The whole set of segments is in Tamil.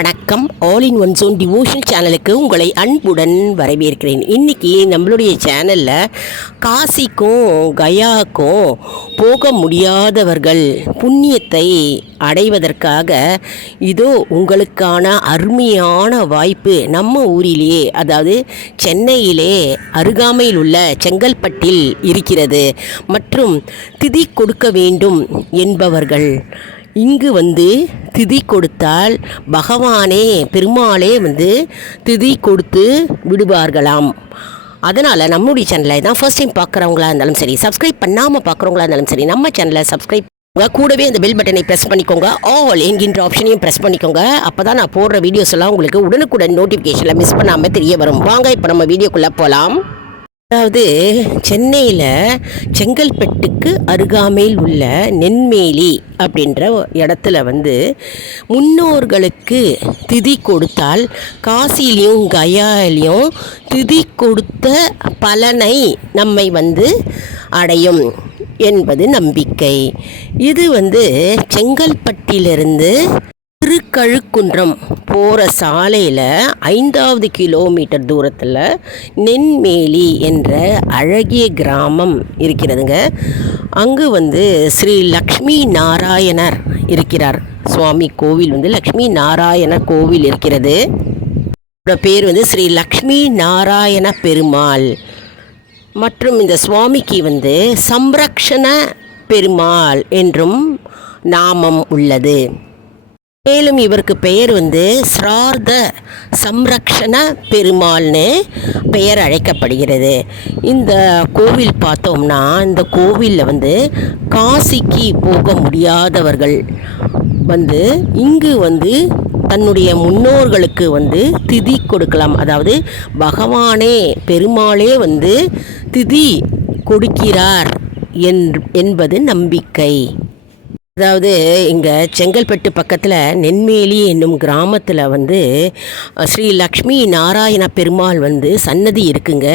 வணக்கம். All in one zone devotion சேனலுக்கு உங்களை அன்புடன் வரவேற்கிறேன். இன்றைக்கி நம்மளுடைய சேனலில் காசிக்கும் கயாக்கும் போக முடியாதவர்கள் புண்ணியத்தை அடைவதற்காக இதோ உங்களுக்கான அருமையான வாய்ப்பு நம்ம ஊரிலேயே அதாவது சென்னையிலே அருகாமையில் உள்ள செங்கல்பட்டில் இருக்கிறது. மற்றும் திதி கொடுக்க வேண்டும் என்பவர்கள் இங்கு வந்து திதி கொடுத்தால் பகவானே பெருமாளே வந்து திதி கொடுத்து விடுவார்களாம். அதனால் நம்முடைய சேனலை தான் ஃபர்ஸ்ட் டைம் பார்க்குறவங்களா இருந்தாலும் சரி சப்ஸ்கிரைப் பண்ணாமல் பார்க்குறவங்களா இருந்தாலும் சரி நம்ம சேனலை சப்ஸ்கிரைப் கூடவே அந்த பெல் பட்டனை ப்ரெஸ் பண்ணிக்கோங்க. ஆல் என்கின்ற ஆப்ஷனையும் ப்ரெஸ் பண்ணிக்கோங்க. அப்போ தான் நான் போடுற வீடியோஸ் எல்லாம் உங்களுக்கு உடனுக்குடன் நோட்டிஃபிகேஷனில் மிஸ் பண்ணாமல் தெரிய வரும். வாங்க இப்போ நம்ம வீடியோக்குள்ளே போகலாம் அதாவது சென்னையில் செங்கல்பட்டுக்கு அருகாமையில் உள்ள நென்மேலி அப்படின்ற இடத்துல வந்து முன்னோர்களுக்கு திதி கொடுத்தால் காசிலையும் கயாலையும் திதி கொடுத்த பலனை நம்மை வந்து அடையும் என்பது நம்பிக்கை. இது வந்து செங்கல்பட்டிலிருந்து திருக்கழுக்குன்றம் போகிற சாலையில் ஐந்தாவது கிலோமீட்டர் தூரத்தில் நென்மேலி என்ற அழகிய கிராமம் இருக்கிறதுங்க. அங்கு வந்து ஸ்ரீ லக்ஷ்மி நாராயணர் இருக்கிறார். சுவாமி கோவில் வந்து லக்ஷ்மி நாராயண கோவில் இருக்கிறது. பேர் வந்து ஸ்ரீ லக்ஷ்மி நாராயண பெருமாள். மற்றும் இந்த சுவாமிக்கு வந்து சம்ரக்ஷண பெருமாள் என்றும் நாமம் உள்ளது. மேலும் இவருக்கு பெயர் வந்து சிரார்த்த சம்ரக்ஷண பெருமாள்னு பெயர் அழைக்கப்படுகிறது. இந்த கோவில் பார்த்தோம்னா இந்த கோவிலில் வந்து காசிக்கு போக முடியாதவர்கள் வந்து இங்கு வந்து தன்னுடைய முன்னோர்களுக்கு வந்து திதி கொடுக்கலாம். அதாவது பகவானே பெருமாளே வந்து திதி கொடுக்கிறார் என்பது நம்பிக்கை. அதாவது இங்கே செங்கல்பட்டு பக்கத்தில் நென்மேலி என்னும் கிராமத்தில் வந்து ஸ்ரீ லக்ஷ்மி நாராயண பெருமாள் வந்து சன்னதி இருக்குங்க.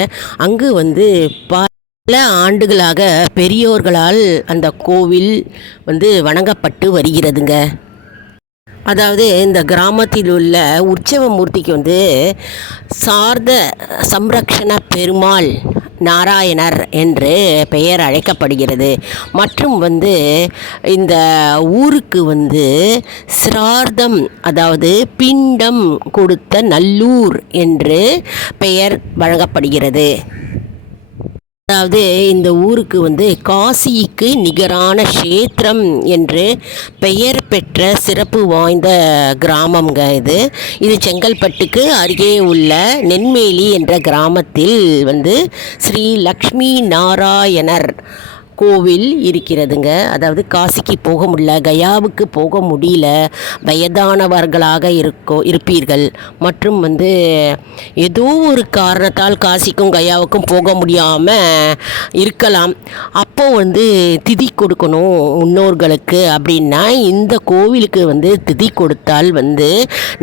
அங்கு வந்து பல ஆண்டுகளாக பெரியோர்களால் அந்த கோவில் வந்து வணங்கப்பட்டு வருகிறதுங்க. அதாவது இந்த கிராமத்தில் உள்ள உற்சவ மூர்த்திக்கு வந்து சார்த சம்ரக்ஷண பெருமாள் நாராயணர் என்று பெயர் அழைக்கப்படுகிறது. மற்றும் வந்து இந்த ஊருக்கு வந்து சிரார்த்தம் அதாவது பிண்டம் கொடுத்த நல்லூர் என்று பெயர் வழங்கப்படுகிறது. அதாவது இந்த ஊருக்கு வந்து காசிக்கு நிகரான க்ஷேத்திரம் என்று பெயர் பெற்ற சிறப்பு வாய்ந்த கிராமங்க இது. இது செங்கல்பட்டுக்கு அருகே உள்ள நென்மேலி என்ற கிராமத்தில் வந்து ஸ்ரீ லக்ஷ்மி நாராயணர் கோவில் இருக்கிறதுங்க. அதாவது காசிக்கு போக முடியல கயாவுக்கு போக முடியல வயதானவர்களாக இருக்கோ இருப்பீர்கள். மற்றும் வந்து ஏதோ ஒரு காரணத்தால் காசிக்கும் கயாவுக்கும் போக முடியாமல் இருக்கலாம். அப்போ வந்து திதி கொடுக்கணும் முன்னோர்களுக்கு அப்படின்னா இந்த கோவிலுக்கு வந்து திதி கொடுத்தால் வந்து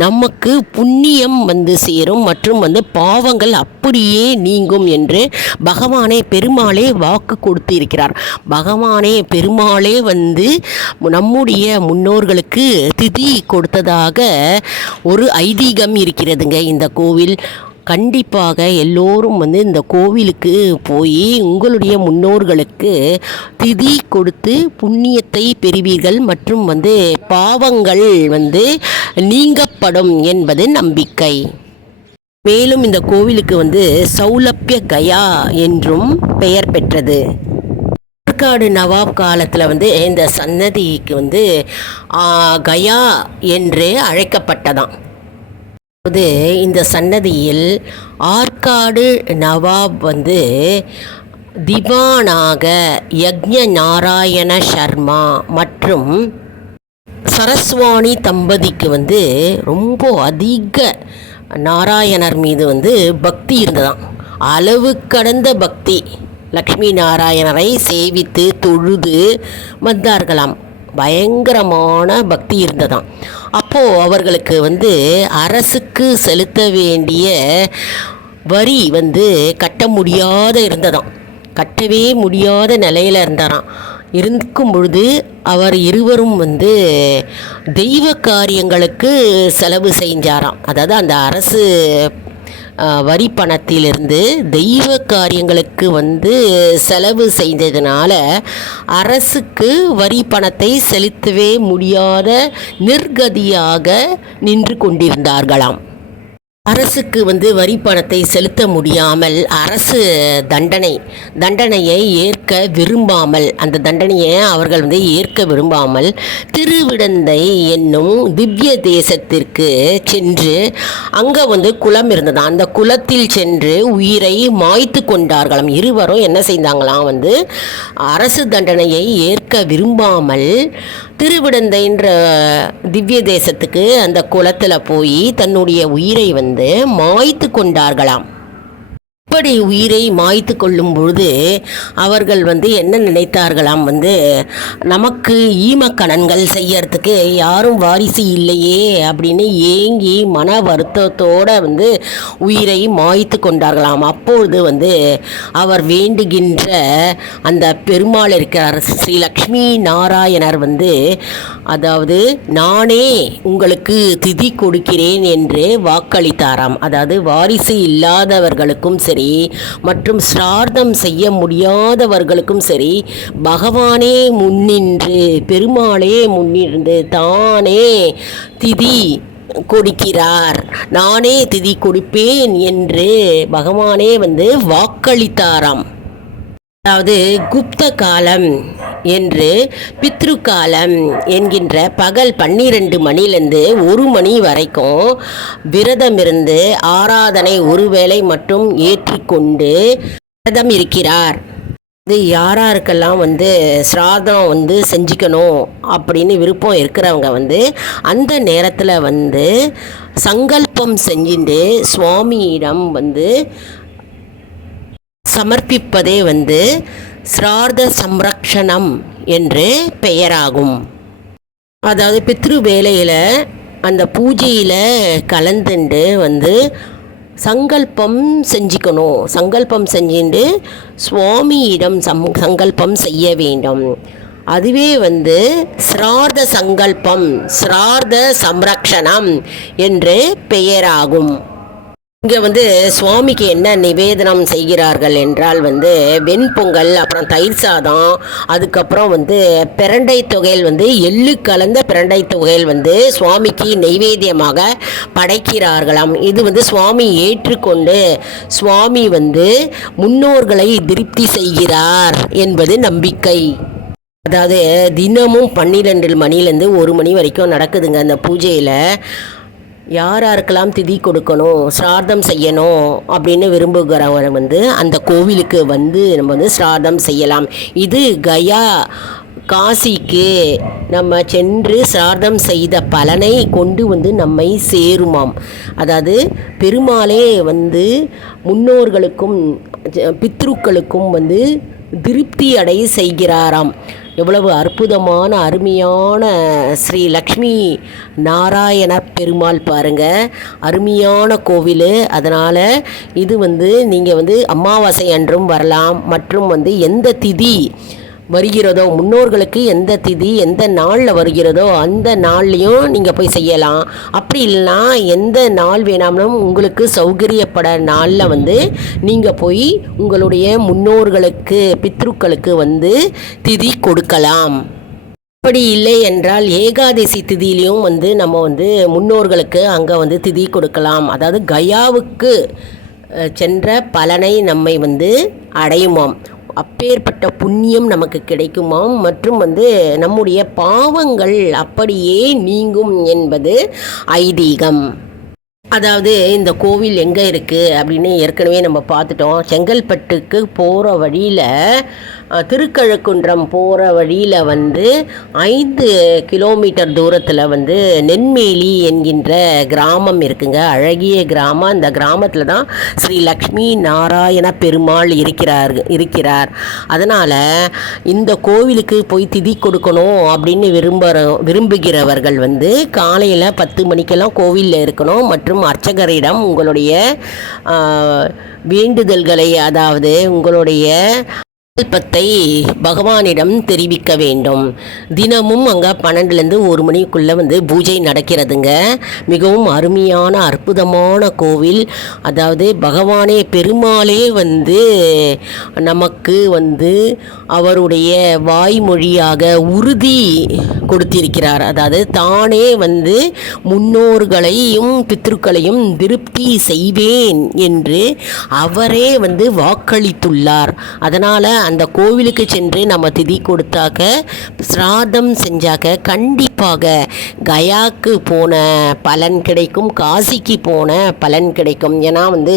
நமக்கு புண்ணியம் வந்து சேரும். மற்றும் வந்து பாவங்கள் அப்படியே நீங்கும் என்று பகவானே பெருமாளே வாக்கு கொடுத்து இருக்கிறார் பகவானே பெருமாளே வந்து நம்முடைய முன்னோர்களுக்கு திதி கொடுத்ததாக ஒரு ஐதீகம் இருக்கிறதுங்க இந்த கோவில். கண்டிப்பாக எல்லோரும் வந்து இந்த கோவிலுக்கு போய் உங்களுடைய முன்னோர்களுக்கு திதி கொடுத்து புண்ணியத்தை பெறுவீர்கள் மற்றும் வந்து பாவங்கள் வந்து நீங்கப்படும் என்பது நம்பிக்கை. மேலும் இந்த கோவிலுக்கு வந்து சௌலப்ய கயா என்றும் பெயர் பெற்றது. ஆற்காடு நவாப் காலத்தில் வந்து இந்த சன்னதிக்கு வந்து கயா என்று அழைக்கப்பட்டதாம். அதாவது இந்த சன்னதியில் ஆற்காடு நவாப் வந்து திவானாக யக்ஞ நாராயண சர்மா மற்றும் சரஸ்வாணி தம்பதிக்கு வந்து ரொம்ப அதிக நாராயணர் மீது வந்து பக்தி இருந்ததாம். அளவு கடந்த பக்தி. லக்ஷ்மி நாராயணரை சேவித்து தொழுது வந்தார்களாம். பயங்கரமான பக்தி இருந்ததாம். அப்போது அவர்களுக்கு வந்து அரசுக்கு செலுத்த வேண்டிய வரி வந்து கட்ட முடியாத இருந்ததாம். கட்டவே முடியாத நிலையில் இருந்தாராம். இருக்கும் பொழுது அவர் இருவரும் வந்து தெய்வ காரியங்களுக்கு செலவு செஞ்சாராம். அதாவது அந்த அரசு வரி பணத்திலிருந்து தெய்வ காரியங்களுக்கு வந்து செலவு செய்ததுனால அரசுக்கு வரி பணத்தை செலுத்தவே முடியாத நிர்கதியாக நின்று கொண்டிருந்தார்களாம். அரசுக்கு வந்து வரி பணத்தை செலுத்த முடியாமல் அரசு தண்டனை தண்டனையை ஏற்க விரும்பாமல் அந்த தண்டனையை அவர்கள் வந்து ஏற்க விரும்பாமல் திருவிடந்தை என்னும் திவ்ய தேசத்திற்கு சென்று அங்கே வந்து குளம் இருந்தது. அந்த குளத்தில் சென்று உயிரை மாய்த்து கொண்டார்களாம். இருவரும் என்ன செய்தாங்களாம் வந்து அரசு தண்டனையை ஏற்க விரும்பாமல் திருவிடந்தைன்ற திவ்ய தேசத்துக்கு அந்த குளத்தில் போய் தன்னுடைய உயிரை வந்து மாய்த்து கொண்டார்களாம். இப்படி உயிரை மாய்த்து கொள்ளும் பொழுது அவர்கள் வந்து என்ன நினைத்தார்களாம் வந்து நமக்கு ஈமக்கணன்கள் செய்யறதுக்கு யாரும் வாரிசு இல்லையே அப்படின்னு ஏங்கி மன வருத்தத்தோட வந்து உயிரை மாய்த்து கொண்டார்களாம். அப்பொழுது வந்து அவர் வேண்டுகின்ற அந்த பெருமாள் இருக்கிறார் ஸ்ரீ லக்ஷ்மி நாராயணர் வந்து அதாவது நானே உங்களுக்கு திதி கொடுக்கிறேன் என்று வாக்களித்தாராம். அதாவது வாரிசு இல்லாதவர்களுக்கும் சரி மற்றும் சிரார்த்தம் செய்ய முடியாதவர்களுக்கும் சரி பகவானே முன்னின்று பெருமாளே முன்னிருந்து தானே திதி கொடுக்கிறார். நானே திதி கொடுப்பேன் என்று பகவானே வந்து வாக்களித்தாராம். அதாவது குப்த காலம். என்று பித்ரு காலம் என்கின்ற பகல் பன்னிரெண்டு மணிலேருந்து ஒரு மணி வரைக்கும் விரதம் இருந்து ஆராதனை ஒருவேளை மட்டும் ஏற்றிக்கொண்டு விரதம் இருக்கிறார். இது யாராருக்கெல்லாம் வந்து சிராதம் வந்து செஞ்சுக்கணும் அப்படின்னு விருப்பம் இருக்கிறவங்க வந்து அந்த நேரத்தில் வந்து சங்கல்பம் செஞ்சுட்டு சுவாமியிடம் வந்து சமர்ப்பிப்பதே வந்து சிரார்த்த சம்ரக்ஷணம் என்று பெயராகும். அதாவது பித்ரு வேலையில் அந்த பூஜையில் கலந்துண்டு வந்து சங்கல்பம் செஞ்சுக்கணும். சங்கல்பம் செஞ்சுட்டு சுவாமியிடம் சம் சங்கல்பம் செய்ய வேண்டும். அதுவே வந்து சிரார்த்த சங்கல்பம் சிரார்த்த சம்ரக்ஷணம் என்று பெயராகும். இங்கே வந்து சுவாமிக்கு என்ன நிவேதனம் செய்கிறார்கள் என்றால் வந்து வெண்பொங்கல் அப்புறம் தயிர் சாதம் அதுக்கப்புறம் வந்து பிரண்டை தொகையில் வந்து எள்ளு கலந்த பிரண்டை தொகையில் வந்து சுவாமிக்கு நெய்வேத்தியமாக படைக்கிறார்களாம். இது வந்து சுவாமி ஏற்றுக்கொண்டு சுவாமி வந்து முன்னோர்களை திருப்தி செய்கிறார் என்பது நம்பிக்கை. அதாவது தினமும் பன்னிரெண்டு மணிலேருந்து ஒரு மணி வரைக்கும் நடக்குதுங்க அந்த பூஜையில். யார் யாருக்கெல்லாம் திதி கொடுக்கணும் சிரார்த்தம் செய்யணும் அப்படின்னு விரும்புகிறவங்க வந்து அந்த கோவிலுக்கு வந்து நம்ம வந்து சிரார்த்தம் செய்யலாம். இது கயா காசிக்கு நம்ம சென்று சிரார்த்தம் செய்த பலனை கொண்டு வந்து நம்மை சேருமாம். அதாவது பெருமாளே வந்து முன்னோர்களுக்கும் பித்ருக்களுக்கும் வந்து திருப்தி அடைய செய்கிறாராம். எவ்வளவு அற்புதமான அருமையான ஸ்ரீ லக்ஷ்மி நாராயண பெருமாள் பாருங்க. அருமையான கோவில். அதனால் இது வந்து நீங்கள் வந்து அமாவாசை அன்றும் வரலாம். மற்றும் வந்து எந்த திதி வருகிறதோ முன்னோர்களுக்கு எந்த திதி எந்த நாளில் வருகிறதோ அந்த நாள்லையும் நீங்கள் போய் செய்யலாம். அப்படி இல்லைன்னா எந்த நாள் வேணாம்னும் உங்களுக்கு சௌகரியப்பட நாளில் வந்து நீங்கள் போய் உங்களுடைய முன்னோர்களுக்கு பித்ருக்களுக்கு வந்து திதி கொடுக்கலாம். அப்படி இல்லை என்றால் ஏகாதசி திதியிலையும் வந்து நம்ம வந்து முன்னோர்களுக்கு அங்கே வந்து திதி கொடுக்கலாம். அதாவது கயாவுக்கு சென்ற பலனை நம்மை வந்து அடையுமாம். அப்பேற்பட்ட புண்ணியம் நமக்கு கிடைக்குமாம். மற்றும் வந்து நம்முடைய பாவங்கள் அப்படியே நீங்கும் என்பது ஐதீகம். அதாவது இந்த கோவில் எங்கே இருக்குது அப்படின்னு ஏற்கனவே நம்ம பார்த்துட்டோம். செங்கல்பட்டுக்கு போகிற வழியில் திருக்கழுக்குன்றம் போகிற வழியில் வந்து ஐந்து கிலோமீட்டர் தூரத்தில் வந்து நென்மேலி என்கின்ற கிராமம் இருக்குங்க. அழகிய கிராமம். அந்த கிராமத்தில் தான் ஸ்ரீ லக்ஷ்மி நாராயண பெருமாள் இருக்கிறார் இருக்கிறார். அதனால் இந்த கோவிலுக்கு போய் திதி கொடுக்கணும் அப்படின்னு விரும்புகிற விரும்புகிறவர்கள் வந்து காலையில் பத்து மணிக்கெல்லாம் கோவிலில் இருக்கணும். மற்றும் அர்ச்சகரிடம் உங்களுடைய வேண்டுதல்களை அதாவது உங்களுடைய சங்கல்பத்தை பகவானிடம் தெரிவிக்க வேண்டும். தினமும் அங்கே பன்னெண்டுலேருந்து ஒரு மணிக்குள்ளே வந்து பூஜை நடக்கிறதுங்க. மிகவும் அருமையான அற்புதமான கோவில். அதாவது பகவானே பெருமாளே வந்து நமக்கு வந்து அவருடைய வாய்மொழியாக உறுதி கொடுத்திருக்கிறார். அதாவது தானே வந்து முன்னோர்களையும் பித்ருக்களையும் திருப்தி செய்வேன் என்று அவரே வந்து வாக்களித்துள்ளார். அதனால் அந்த கோவிலுக்கு சென்று நம்ம திதி கொடுத்தாக்க சிராதம் செஞ்சாக்க கண்டிப்பாக கயாக்கு போன பலன் கிடைக்கும் காசிக்கு போன பலன் கிடைக்கும். ஏன்னா வந்து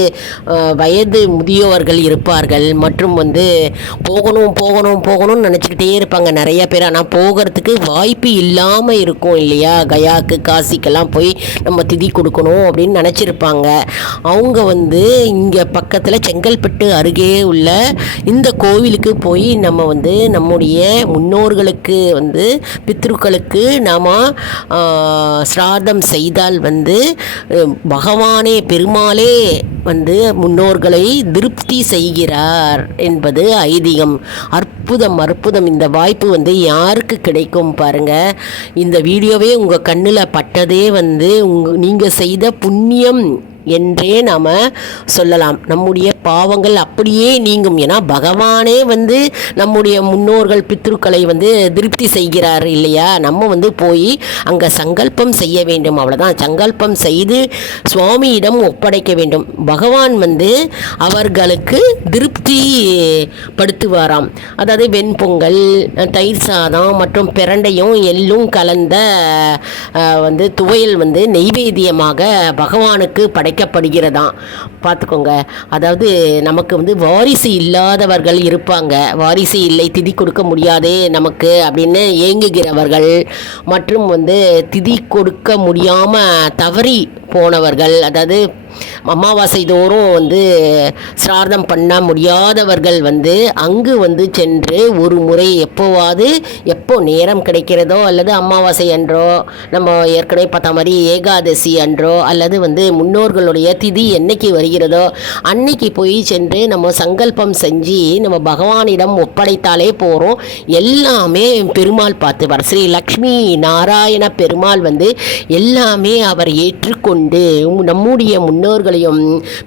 வயது முதியோர்கள் இருப்பார்கள். மற்றும் வந்து போகணும் போகணும் போகணும்னு நினச்சிக்கிட்டே இருப்பாங்க நிறைய பேர். ஆனால் போகிறதுக்கு வாய்ப்பு இல்லாமல் இருக்கும் இல்லையா? கயாக்கு காசிக்கெல்லாம் போய் நம்ம திதி கொடுக்கணும் அப்படின்னு நினச்சிருப்பாங்க. அவங்க வந்து இங்கே பக்கத்தில் செங்கல்பட்டு அருகே உள்ள இந்த கோவிலுக்கு போய் நம்ம வந்து நம்முடைய முன்னோர்களுக்கு வந்து பித்ருக்களுக்கு நாம் சிராதம் செய்தால் வந்து பகவானே பெருமாளே வந்து முன்னோர்களை திருப்தி செய்கிறார் என்பது ஐதீகம். அற்புதம் அற்புதம். இந்த வாய்ப்பு வந்து யாருக்கு கிடைக்கும் பாருங்கள் இந்த வீடியோவே உங்கள் கண்ணில் பட்டதே வந்து உங்க நீங்கள் செய்த புண்ணியம் என்றே நாம் சொல்லலாம். நம்முடைய பாவங்கள் அப்படியே நீங்கும். ஏன்னா பகவானே வந்து நம்முடைய முன்னோர்கள் பித்ருக்களை வந்து திருப்தி செய்கிறார் இல்லையா? நம்ம வந்து போய் அங்கே சங்கல்பம் செய்ய வேண்டும். அவ்வளோதான் சங்கல்பம் செய்து சுவாமியிடம் ஒப்படைக்க வேண்டும். பகவான் வந்து அவர்களுக்கு திருப்தி படுத்துவாராம். அதாவது வெண்பொங்கல் தயிர் சாதம் மற்றும் பிரண்டையும் எள்ளும் கலந்த வந்து துவையல் வந்து நெய்வேத்தியமாக பகவானுக்கு படை அழைக்கப்படுகிறதாம் பார்த்துக்கோங்க. அதாவது நமக்கு வந்து வாரிசு இல்லாதவர்கள் இருப்பாங்க. வாரிசு இல்லை திதி கொடுக்க முடியாதே நமக்கு அப்படின்னு ஏங்குகிறவர்கள் மற்றும் வந்து திதி கொடுக்க முடியாமல் தவறி போனவர்கள் அதாவது அமாவாசை தோறும் வந்து சிரார்த்தம் பண்ண முடியாதவர்கள் வந்து அங்கு வந்து சென்று ஒரு முறை எப்போவாது எப்போ நேரம் கிடைக்கிறதோ அல்லது அமாவாசை அன்றோ நம்ம ஏற்கனவே பார்த்த மாதிரி ஏகாதசி அன்றோ அல்லது வந்து முன்னோர்களுடைய திதி என்னைக்கு வருகிறதோ அன்னைக்கு போய் சென்று நம்ம சங்கல்பம் செஞ்சு நம்ம பகவானிடம் ஒப்படைத்தாலே போகிறோம் எல்லாமே பெருமாள் பார்த்துவார் ஸ்ரீ லக்ஷ்மி நாராயண பெருமாள் வந்து எல்லாமே அவர் ஏற்றுக்கொண்டு நம்முடைய முன்னோர்கள்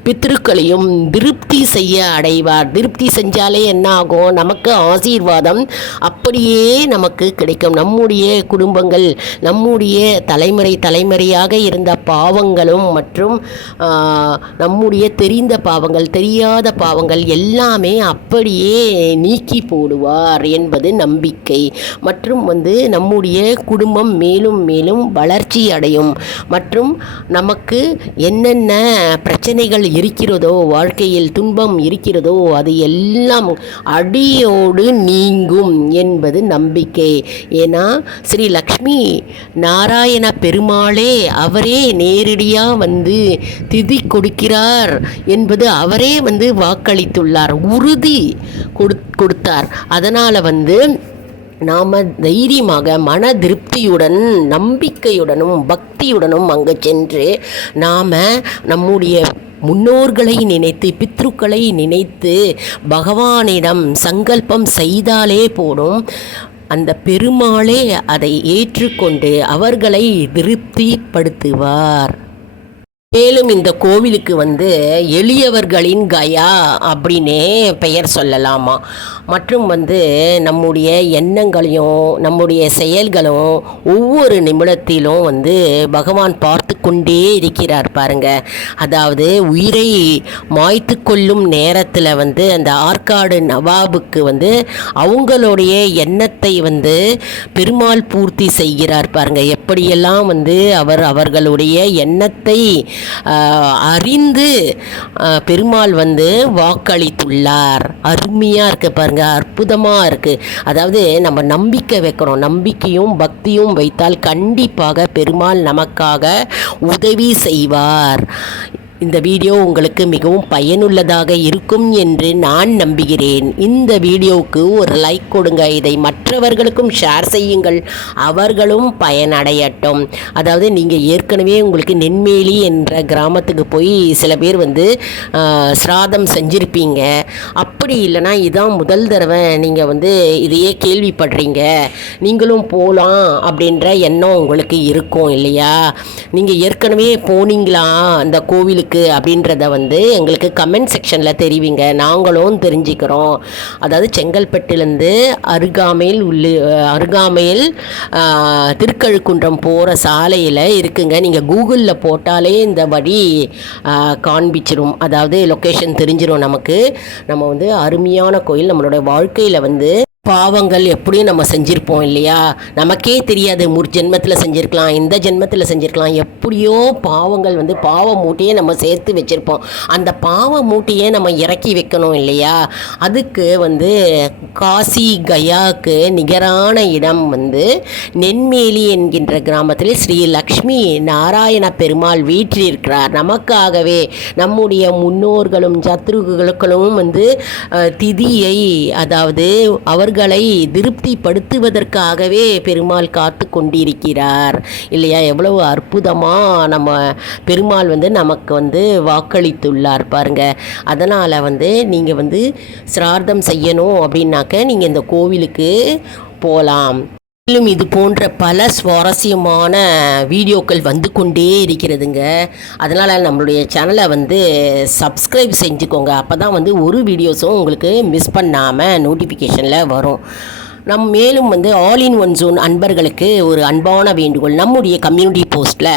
பித்ருக்களையும் திருப்தி செய்ய அடைவார். திருப்தி செஞ்சாலே என்ன ஆகும் நமக்கு ஆசீர்வாதம் அப்படியே நமக்கு கிடைக்கும். நம்முடைய குடும்பங்கள் நம்முடைய தலைமுறை தலைமுறையாக இருந்த பாவங்களும் மற்றும் நம்முடைய தெரிந்த பாவங்கள் தெரியாத பாவங்கள் எல்லாமே அப்படியே நீக்கி போடுவார் என்பது நம்பிக்கை. மற்றும் வந்து நம்முடைய குடும்பம் மேலும் மேலும் வளர்ச்சி அடையும். மற்றும் நமக்கு என்னென்ன பிரச்சனைகள் இருக்கிறதோ வாழ்க்கையில் துன்பம் இருக்கிறதோ அது எல்லாம் அடியோடு நீங்கும் என்பது நம்பிக்கை. ஏன்னா ஸ்ரீ லக்ஷ்மி நாராயண பெருமாளே அவரே நேரடியாக வந்து திதி கொடுக்கிறார் என்பது அவரே வந்து வாக்களித்துள்ளார் உறுதி கொடு கொடுத்தார். அதனால் வந்து நாம் தைரியமாக மன திருப்தியுடன் நம்பிக்கையுடனும் பக்தியுடனும் அங்கே சென்று நாம் நம்முடைய முன்னோர்களை நினைத்து பித்ருக்களை நினைத்து பகவானிடம் சங்கல்பம் செய்தாலே போடும் அந்த பெருமாளே அதை ஏற்றுக்கொண்டு அவர்களை திருப்திப்படுத்துவார். மேலும் இந்த கோவிலுக்கு வந்து எளியவர்களின் கயா அப்படின்னே பெயர் சொல்லலாமா? மற்றும் வந்து நம்முடைய எண்ணங்களையும் நம்முடைய செயல்களும் ஒவ்வொரு நிமிடத்திலும் வந்து பகவான் பார்த்து கொண்டே இருக்கிறார் பாருங்க. அதாவது உயிரை மாய்த்து கொள்ளும் நேரத்தில் வந்து அந்த ஆற்காடு நவாபுக்கு வந்து அவங்களுடைய எண்ணத்தை வந்து பெருமாள் பூர்த்தி செய்கிறார் பாருங்க. எப்படியெல்லாம் வந்து அவர் அவர்களுடைய எண்ணத்தை அறிந்து பெருமாள் வந்து வாக்களித்துள்ளார். அருமையாக இருக்க பாருங்க. அற்புதமாக இருக்குது அதாவது நம்ம நம்பிக்கை வைக்கிறோம் நம்பிக்கையும் பக்தியும் வைத்தால் கண்டிப்பாக பெருமாள் நமக்காக உதவி செய்வார். இந்த வீடியோ உங்களுக்கு மிகவும் பயனுள்ளதாக இருக்கும் என்று நான் நம்புகிறேன். இந்த வீடியோவுக்கு ஒரு லைக் கொடுங்க. இதை மற்றவர்களுக்கும் ஷேர் செய்யுங்கள். அவர்களும் பயனடையட்டும். அதாவது நீங்கள் ஏற்கனவே உங்களுக்கு நென்மேலி என்ற கிராமத்துக்கு போய் சில பேர் வந்து சிராதம் செஞ்சுருப்பீங்க. அப்படி இல்லைன்னா இதான் முதல் தடவை நீங்கள் வந்து இதையே கேள்விப்படுறீங்க. நீங்களும் போகலாம் அப்படின்ற எண்ணம் உங்களுக்கு இருக்கும் இல்லையா? நீங்கள் ஏற்கனவே போனீங்களா? அந்த கோவிலுக்கு அப்படின்றத வந்து எங்களுக்கு கமெண்ட் செக்ஷனில் தெரிவிங்க. நாங்களும் தெரிஞ்சுக்கிறோம். அதாவது செங்கல்பட்டுலேருந்து அருகாமையில் உள்ள அருகாமையில் திருக்கழுக்குன்றம் போகிற சாலையில் இருக்குங்க. நீங்கள் கூகுளில் போட்டாலே இந்த வழி காண்பிச்சிரும். அதாவது லொக்கேஷன் தெரிஞ்சிடும் நமக்கு. நம்ம வந்து அருமையான கோயில் நம்மளோட வாழ்க்கையில் வந்து பாவங்கள் எப்படியும் நம்ம செஞ்சுருப்போம் இல்லையா? நமக்கே தெரியாது முற் ஜென்மத்தில் செஞ்சுருக்கலாம் இந்த ஜென்மத்தில் செஞ்சுருக்கலாம் எப்படியோ பாவங்கள் வந்து பாவ மூட்டையே நம்ம சேர்த்து வச்சுருப்போம். அந்த பாவ மூட்டையே நம்ம இறக்கி வைக்கணும் இல்லையா? அதுக்கு வந்து காசி கயாவுக்கு நிகரான இடம் வந்து நென்மேலி என்கின்ற கிராமத்தில் ஸ்ரீ லக்ஷ்மி நாராயண பெருமாள் வீற்றிருக்கிறார் நமக்காகவே நம்முடைய முன்னோர்களும் சத்ருகளுக்களும் வந்து திதியை அதாவது அவர்கள் திருப்திப்படுத்துவதற்காகவே பெருமாள் காத்து கொண்டிருக்கிறார். இல்லையா? எவ்வளவு அற்புதமாக நம்ம பெருமாள் வந்து நமக்கு வந்து வாக்களித்துள்ளார் பாருங்க. அதனால் வந்து நீங்கள் வந்து சிரார்த்தம் செய்யணும் அப்படின்னாக்க நீங்கள் இந்த கோவிலுக்கு போகலாம் மேலும் இது போன்ற பல சுவாரஸ்யமான வீடியோக்கள் வந்து கொண்டே இருக்கிறதுங்க. அதனால் நம்மளுடைய சேனலை வந்து சப்ஸ்கிரைப் செஞ்சுக்கோங்க. அப்போ தான் வந்து ஒரு வீடியோஸும் உங்களுக்கு மிஸ் பண்ணாமல் நோட்டிஃபிகேஷனில் வரும். நம் மேலும் வந்து ஆல் இன் ஒன் ஜோன் அன்பர்களுக்கு ஒரு அன்பான வேண்டுகோள். நம்முடைய கம்யூனிட்டி போஸ்ட்டில்